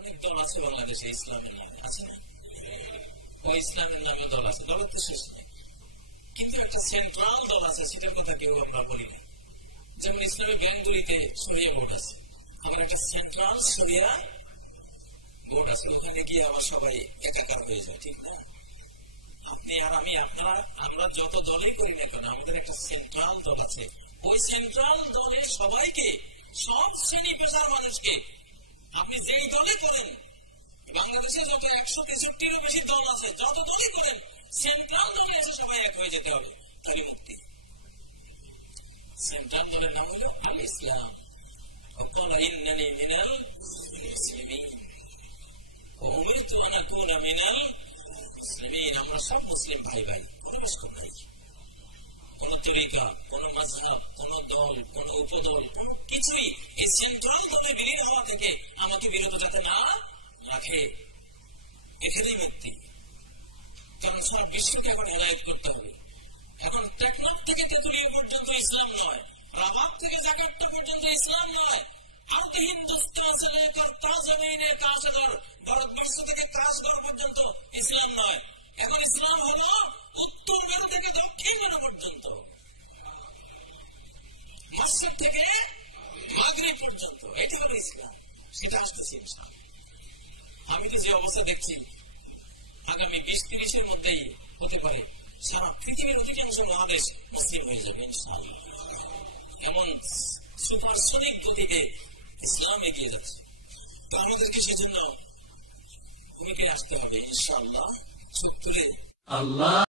অনেক দল আছে বাংলাদেশে ইসলামের নামে, আছে না? ইসলামের নামে দল আছে, দলের তো শেষ নেই। কিন্তু একটা সেন্ট্রাল দল আছে, সেটার কথা কেউ আমরা বলি না। যেমন ইসলামী ব্যাংকগুলিতে শরিয়া বোর্ড আছে, আবার একটা সেন্ট্রাল শরিয়া বোর্ড আছে, ওখানে গিয়ে আবার সবাই একাকার হয়ে যায়, ঠিক না? আপনি আর আমি, আপনারা, আমরা যত দলই করি না কেন, আমাদের একটা সেন্ট্রাল দল আছে। ওই সেন্ট্রাল দলে সবাইকে, সব শ্রেণী পেশার মানুষকে, আপনি যেই দলে করেন, বাংলাদেশে যত 163-রও বেশি দল আছে, যত দলই করেন, সেন্ট্রাল দলে এসে সবাই এক হয়ে যেতে হবে, তাহলে মুক্তি। সেন্ট্রাল দলের নাম হলো আল ইসলাম। আমরা সব মুসলিম ভাই ভাই, কোন ভাস্কর নাই, কোন তরিকা, কোন মাযহাব, কোন দল, কোন উপদল, কিছুই এই সেন্ট্রাল দলে বিলীন হওয়া থেকে আমাকে বিরত যাতে না রাখে, এখানেই মুক্তি। কারণ সারা বিশ্বকে এখন হেদায়েত করতে হবে। এখন টেকনাফ থেকে তেতুলিয়া পর্যন্ত ইসলাম নয়, রাবাত থেকে জাকার্তা পর্যন্ত ইসলাম নয়, আর হিন্দুস্তান से लेकर ताजमीने काशगर, ভারতবর্ষ থেকে কাশগর পর্যন্ত ইসলাম নয়। এখন ইসলাম হলো উত্তর মেরু থেকে দক্ষিণ মেরু পর্যন্ত, মাশরিক থেকে মাগরিব পর্যন্ত, এটা হলো ইসলাম। সেটা আসতেছে ইনশাআল্লাহ। আমি তো যে অবস্থা দেখছি, আগামী 20-30-এর মধ্যেই হতে পারে সারা পৃথিবীর অধিকাংশ মহাদেশ মুসলিম হয়ে যাবে ইনশাআল্লাহ। এমন সুপারসনিক গতিতে ইসলাম এগিয়ে যাচ্ছে। তো আমাদেরকে সেজন্য ভূমিকায় আসতে হবে ইনশাআল্লাহ। আল্লাহ